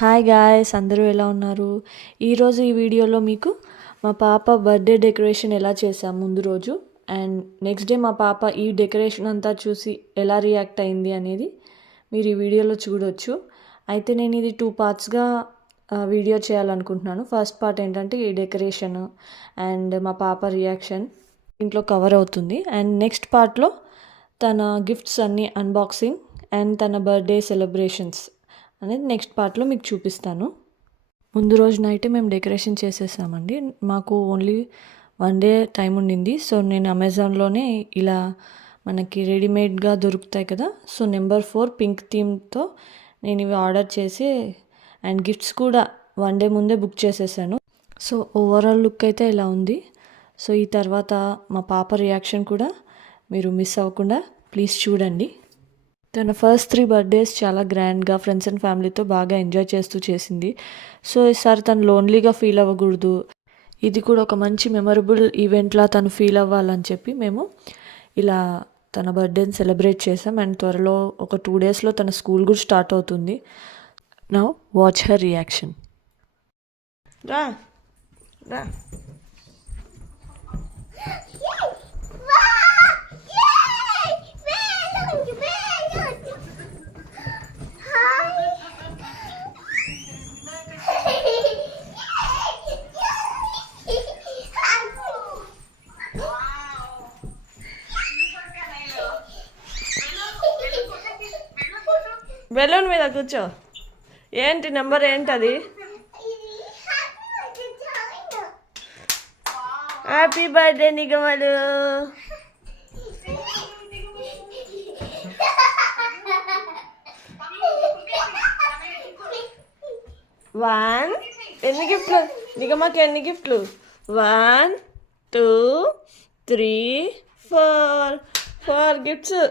Hi guys, అందరూ ఎలా ఉన్నారు? ఈరోజు ఈ వీడియోలో మీకు మా పాప బర్త్డే డెకరేషన్ ఎలా చేసాం ముందు రోజు అండ్ నెక్స్ట్ డే మా పాప ఈ డెకరేషన్ అంతా చూసి ఎలా రియాక్ట్ అయింది అనేది మీరు ఈ వీడియోలో చూడొచ్చు. అయితే నేను ఇది 2 పార్ట్స్గా వీడియో చేయాలనుకుంటున్నాను. ఫస్ట్ పార్ట్ ఏంటంటే ఈ డెకరేషన్ అండ్ మా పాప రియాక్షన్ ఇంట్లో కవర్ అవుతుంది. అండ్ నెక్స్ట్ పార్ట్లో తన గిఫ్ట్స్ అన్నీ అన్బాక్సింగ్ అండ్ తన బర్త్డే సెలబ్రేషన్స్ అనేది నెక్స్ట్ పార్ట్లో మీకు చూపిస్తాను. ముందు రోజు నైటే మేము డెకరేషన్ చేసేసామండి. మాకు ఓన్లీ 1 డే టైం ఉండింది. సో నేను అమెజాన్లోనే ఇలా మనకి రెడీమేడ్గా దొరుకుతాయి కదా, సో నెంబర్ 4 పింక్ థీమ్తో నేను ఇవి ఆర్డర్ చేసి అండ్ గిఫ్ట్స్ కూడా 1 డే ముందే బుక్ చేసేసాను. సో ఓవరాల్ లుక్ అయితే ఇలా ఉంది. సో ఈ తర్వాత మా పాప రియాక్షన్ కూడా మీరు మిస్ అవ్వకుండా ప్లీజ్ చూడండి. తన ఫస్ట్ 3 బర్త్డేస్ చాలా గ్రాండ్గా ఫ్రెండ్స్ అండ్ ఫ్యామిలీతో బాగా ఎంజాయ్ చేస్తూ చేసింది. సో ఈసారి తను లోన్లీగా ఫీల్ అవ్వకూడదు, ఇది కూడా ఒక మంచి మెమరబుల్ ఈవెంట్లా తను ఫీల్ అవ్వాలని చెప్పి మేము ఇలా తన బర్త్డేని సెలబ్రేట్ చేసాం. అండ్ త్వరలో ఒక 2 డేస్లో తన స్కూల్ కూడా స్టార్ట్ అవుతుంది. Now watch her reaction. రా రా బెలూన్ మీద కూర్చో. ఏంటి నెంబర్ ఏంటది? Happy birthday నిగమలు. వన్ ఎన్ని గిఫ్ట్లు నిగమకి? ఎన్ని గిఫ్ట్లు? 1 2 3 4 గిఫ్ట్స్.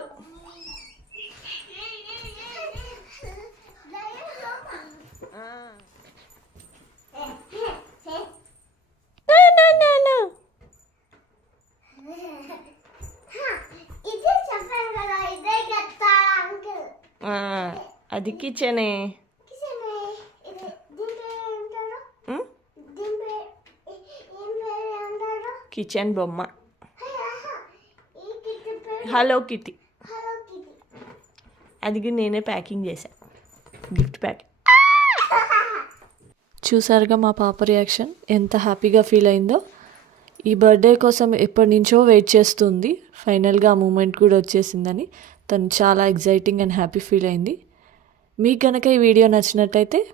అది కిచెనే. కిచెన్ బొమ్మ హలో కిటీ. అది నేనే ప్యాకింగ్ చేశాను, గిఫ్ట్ ప్యాకింగ్. చూసారుగా మా పాప రియాక్షన్ ఎంత హ్యాపీగా ఫీల్ అయిందో. ఈ బర్త్డే కోసం ఎప్పటి నుంచో వెయిట్ చేస్తుంది. ఫైనల్గా ఆ మూమెంట్ కూడా వచ్చేసిందని తను చాలా ఎగ్జైటింగ్ అండ్ హ్యాపీ ఫీల్ అయింది. మీకు కనుక ఈ వీడియో నచ్చినట్టయితే